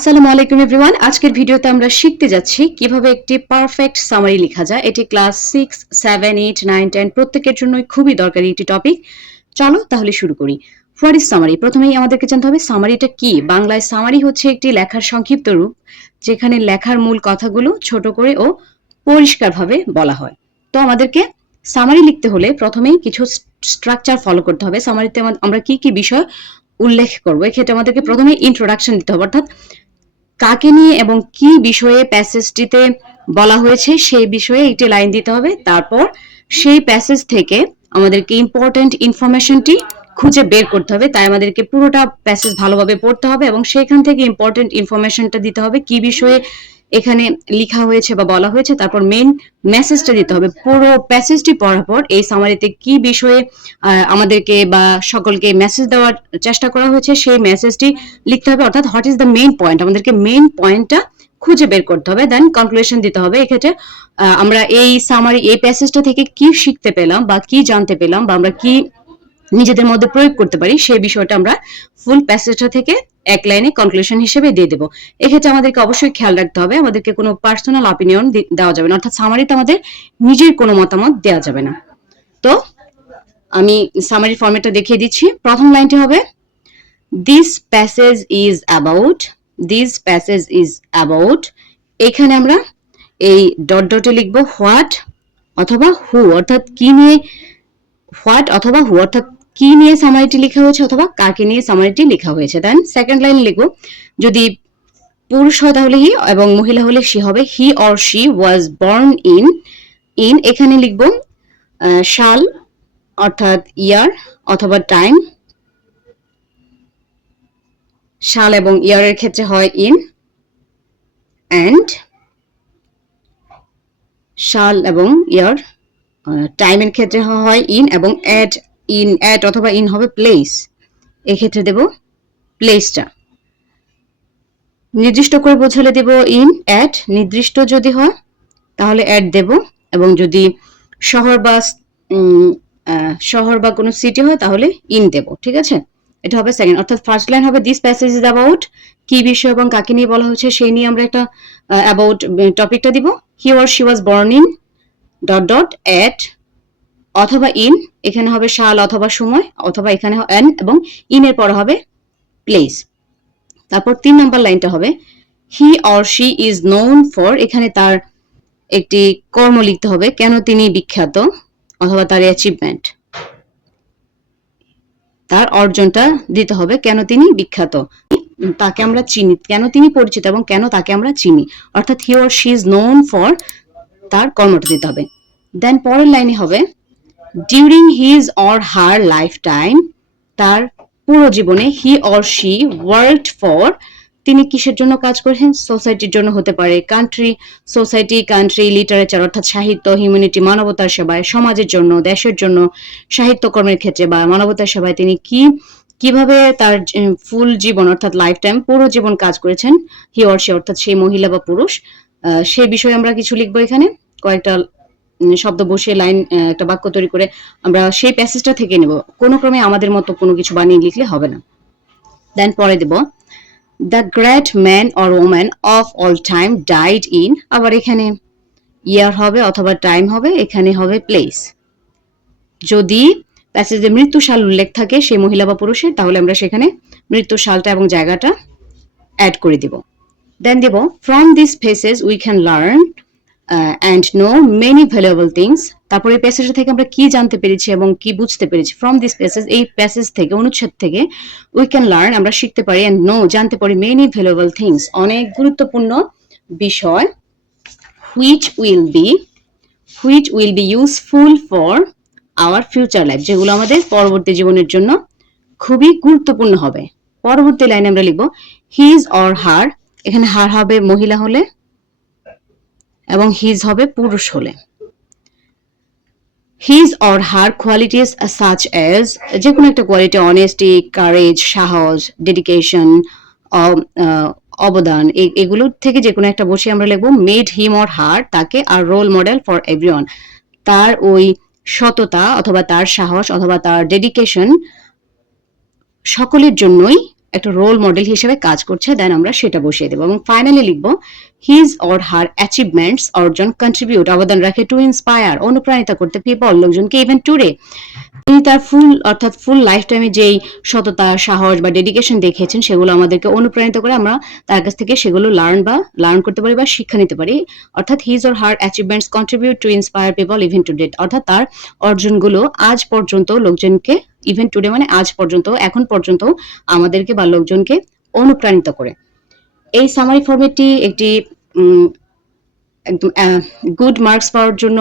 আসসালামু আলাইকুম এভরিওয়ান। আজকের ভিডিওতে আমরা শিখতে যাচ্ছি কীভাবে একটি পারফেক্ট সামারি লেখা যায়। এটি class six seven eight nine ten প্রত্যেকের জন্যই খুবই দরকারি একটি টপিক চলো তাহলে শুরু করি। হোয়াট ইজ সামারি প্রথমেই আমাদেরকে জানতে হবে সামারিটা কি? বাংলায় সামারি হচ্ছে একটি লেখার সংক্ষিপ্ত রূপ, যেখানে লেখার মূল কথাগুলো ছোট করে ও পরিষ্কারভাবে বলা হয়। তো আমাদেরকে সামারি লিখতে হলে প্রথমেই কিছু স্ট্রাকচার ফলো করতে হবে। সামারিতে আমরা কি কি বিষয় উল্লেখ করব? এক্ষেত্রে আমাদেরকে প্রথমে ইন্ট্রোডাকশন দিতে হবে। অর্থাৎ কাকে নিয়ে এবং কি বিষয়ে প্যাসেজটিতে বলা হয়েছে সেই বিষয়ে একটি লাইন দিতে হবে। তারপর সেই প্যাসেজ থেকে আমাদেরকে ইম্পর্টেন্ট ইনফরমেশনটি খুঁজে বের করতে হবে। তাই আমাদেরকে পুরোটা প্যাসেজ ভালোভাবে পড়তে হবে এবং সেখান থেকে ইম্পর্টেন্ট ইনফরমেশনটা দিতে হবে। কি বিষয়ে এখানে লিখা হয়েছে বা বলা হয়েছে, তারপর মেইন মেসেজটা দিতে হবে। পুরো প্যাসেজটি পড়ার পর এই সামারিতে কি বিষয়ে আমাদেরকে বা সকলকে মেসেজ দেওয়ার চেষ্টা করা হয়েছে, সেই মেসেজটি লিখতে হবে। অর্থাৎ what is the main point আমাদেরকে মেইন পয়েন্টটা খুঁজে বের করতে হবে দেন কনক্লুশন দিতে হবে। এক্ষেত্রে আমরা এই সামারি এই প্যাসেজটা থেকে কি শিখতে পেলাম বা কি জানতে পেলাম বা আমরা কি নিজেদের মধ্যে প্রয়োগ করতে পারি, সেই বিষয়টা আমরা ফুল প্যাসেজটা থেকে এক লাইনে কনক্লুশন হিসেবে দিয়ে দেবো। এক্ষেত্রে আমাদেরকে অবশ্যই খেয়াল রাখতে হবে, আমাদেরকে কোনো পার্সোনাল অপিনিয়ন দেওয়া যাবে না, অর্থাৎ সামারিতে আমাদের নিজের কোনো মতামত দেওয়া যাবে না। তো, আমি সামারি ফর্মেটটা দেখিয়ে দিচ্ছি। প্রথম লাইনটি হবে this passage is about this passage is about এখানে আমরা এই ডট ডটে লিখব হোয়াট অথবা হু অর্থাৎ কি নিয়ে হোয়াট অথবা হু অর্থাৎ কি নিয়ে সামারিটি লেখা হয়েছে অথবা কাকে নিয়ে সামারিটি লেখা হয়েছে? দেন সেকেন্ড লাইন লিখব, যদি পুরুষ হয় তাহলে হি এবং মহিলা হলে সি হবে he or she was born in in এখানে লিখব সাল, অর্থাৎ ইয়ার অথবা টাইম সাল এবং ইয়ারের ক্ষেত্রে হয় ইন অ্যান্ড সাল এবং ইয়ার টাইমের ক্ষেত্রে হয় ইন এবং অ্যাট ইন অ্যাট অথবা ইন হবে প্লেস এক্ষেত্রে দেব প্লেসটা নির্দিষ্ট করে বোঝালে দেব ইন অ্যাট নির্দিষ্ট যদি হয়, তাহলে অ্যাট দেব। এবং যদি শহর বা শহর বা কোনো সিটি হয়, তাহলে ইন দেব। ঠিক আছে? এটা হবে সেকেন্ড অর্থাৎ ফার্স্ট লাইন হবে দিস প্যাসেজ ইজ অ্যাবাউট কি বিষয় এবং কাকে নিয়ে বলা হচ্ছে সেই নিয়ে আমরা একটা অ্যাবাউট টপিকটা দিব। He or she was born in dot dot at অথবা ইন এখানে হবে সাল অথবা সময়, অথবা এখানে এন এবং ইন এর পর হবে প্লেস তারপর তিন নম্বর লাইনটা হবে he or she is known for এখানে তার একটি কর্ম লিখতে হবে, কেন তিনি বিখ্যাত, অথবা তার অ্যাচিভমেন্ট তার অর্জনটা দিতে হবে, কেন তিনি বিখ্যাত, তাকে আমরা চিনি, কেন তিনি পরিচিত এবং কেন তাকে আমরা চিনি, অর্থাৎ he or she is known for তার কর্মটা দিতে হবে। দেন পরের লাইনে হবে during his or her lifetime তার পুরো জীবনে he or she world for তিনি কিসের জন্য কাজ করেছেন? সোসাইটির জন্য হতে পারে। কান্ট্রি সোসাইটি কান্ট্রি লিটারেচার অর্থাৎ সাহিত্য হিউম্যানিটি মানবতার সেবায় সমাজের জন্য, দেশের জন্য, সাহিত্যকর্মের ক্ষেত্রে বা মানবতার সেবায় তিনি কি, কীভাবে তার ফুল জীবন অর্থাৎ লাইফ টাইম পুরো জীবন কাজ করেছেন? হি অর সে অর্থাৎ সেই মহিলা বা পুরুষ। সে বিষয়ে আমরা কিছু লিখব এখানে। কয়েকটা শব্দ বসিয়ে লাইন একটা বাক্য তৈরি করে আমরা সেই প্যাসেজটা থেকে নেব। কোনো ক্রমে আমাদের মতো কোনো কিছু বানিয়ে লিখলে হবে না। দেন পরে দেব। The great man or woman of all time died in আবার এখানে ইয়ার হবে অথবা টাইম হবে, এখানে হবে প্লেস যদি প্যাসেজে মৃত্যুশাল উল্লেখ থাকে সেই মহিলা বা পুরুষের তাহলে আমরা সেখানে মৃত্যুশালটা এবং জায়গাটা অ্যাড করে দিব। Then Dev from this faces we can learn and know many valuable things তারপরে এই প্যাসেজ থেকে আমরা কি জানতে পেরেছি এবং কি বুঝতে পেরেছি? ফ্রম দিস প্যাসেজ এই প্যাসেজ থেকে, অনুচ্ছেদ থেকে উই ক্যান লার্ন আমরা শিখতে পারি অ্যান্ড নো জানতে পারি মেনি ভ্যালুয়েবল থিংস অনেক গুরুত্বপূর্ণ বিষয় which will be which will be useful for our future life যেগুলো আমাদের পরবর্তী জীবনের জন্য খুবই গুরুত্বপূর্ণ হবে। পরবর্তী লাইনে আমরা লিখব হিজ অর হার এখানে হার হবে মহিলা হলে এবং হিজ হবে পুরুষ হলে। His or her qualities such as যে কোনো একটা কোয়ালিটি অনেস্টি কারেজ সাহস ডেডিকেশন অবদান এগুলোর থেকে যে কোনো একটা বসে আমরা লিখব মেড হিম অর হার তাকে আর রোল মডেল ফর এভরিওয়ান তার ওই সততা অথবা তার সাহস অথবা তার ডেডিকেশন সকলের জন্যই একটা রোল মডেল হিসেবে কাজ করছে দেন আমরা সেটা বসিয়ে দেবো। এবং ফাইনালি লিখব হিজ অর হার অ্যাচিভমেন্টস অর্জন কন্ট্রিবিউট অবদান রাখে টু ইন্সপায়ার অনুপ্রাণিত করতে পিপল লোকজনকে ইভেন টুডে তিনি তার ফুল অর্থাৎ ফুল লাইফ টাইমে যেই সততা, সাহস বা ডেডিকেশন দেখিয়েছেন সেগুলো আমাদেরকে অনুপ্রাণিত করে আমরা তার কাছ থেকে সেগুলো লার্ন বা লার্ন করতে পারি বা শিক্ষা নিতে পারি। অর্থাৎ his or her achievements contribute to inspire people even to date অর্থাৎ তার অর্জনগুলো আজ পর্যন্ত লোকজনকে ইভেন টুডে মানে আজ পর্যন্ত, এখন পর্যন্ত আমাদেরকে বা লোকজনকে অনুপ্রাণিত করে। এই সামারি ফরম্যাটটি একটি একদম গুড মার্কস পাওয়ার জন্য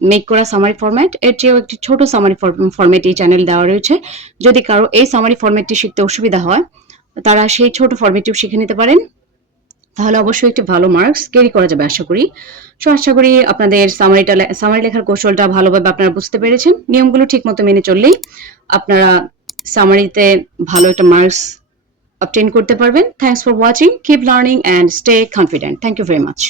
মেক করা সামারি ফরম্যাট এর চেয়েও একটি ছোট সামারি ফরম্যাট এই চ্যানেল দেওয়া রয়েছে। যদি কারও এই সামারি ফরম্যাটটি শিখতে অসুবিধা হয়, তারা সেই ছোট ফরম্যাটটিও শিখে নিতে পারেন। তাহলে অবশ্যই একটি ভালো মার্কস ক্যারি করা যাবে, আশা করি। সো আশা করি আপনাদের সামারিটা সামারি লেখার কৌশলটা ভালোভাবে আপনারা বুঝতে পেরেছেন। নিয়মগুলো ঠিক মতো মেনে চললেই আপনারা সামারিতে ভালো একটা মার্কস অবটেন করতে পারবেন। Thanks for watching keep learning and stay confident thank you very much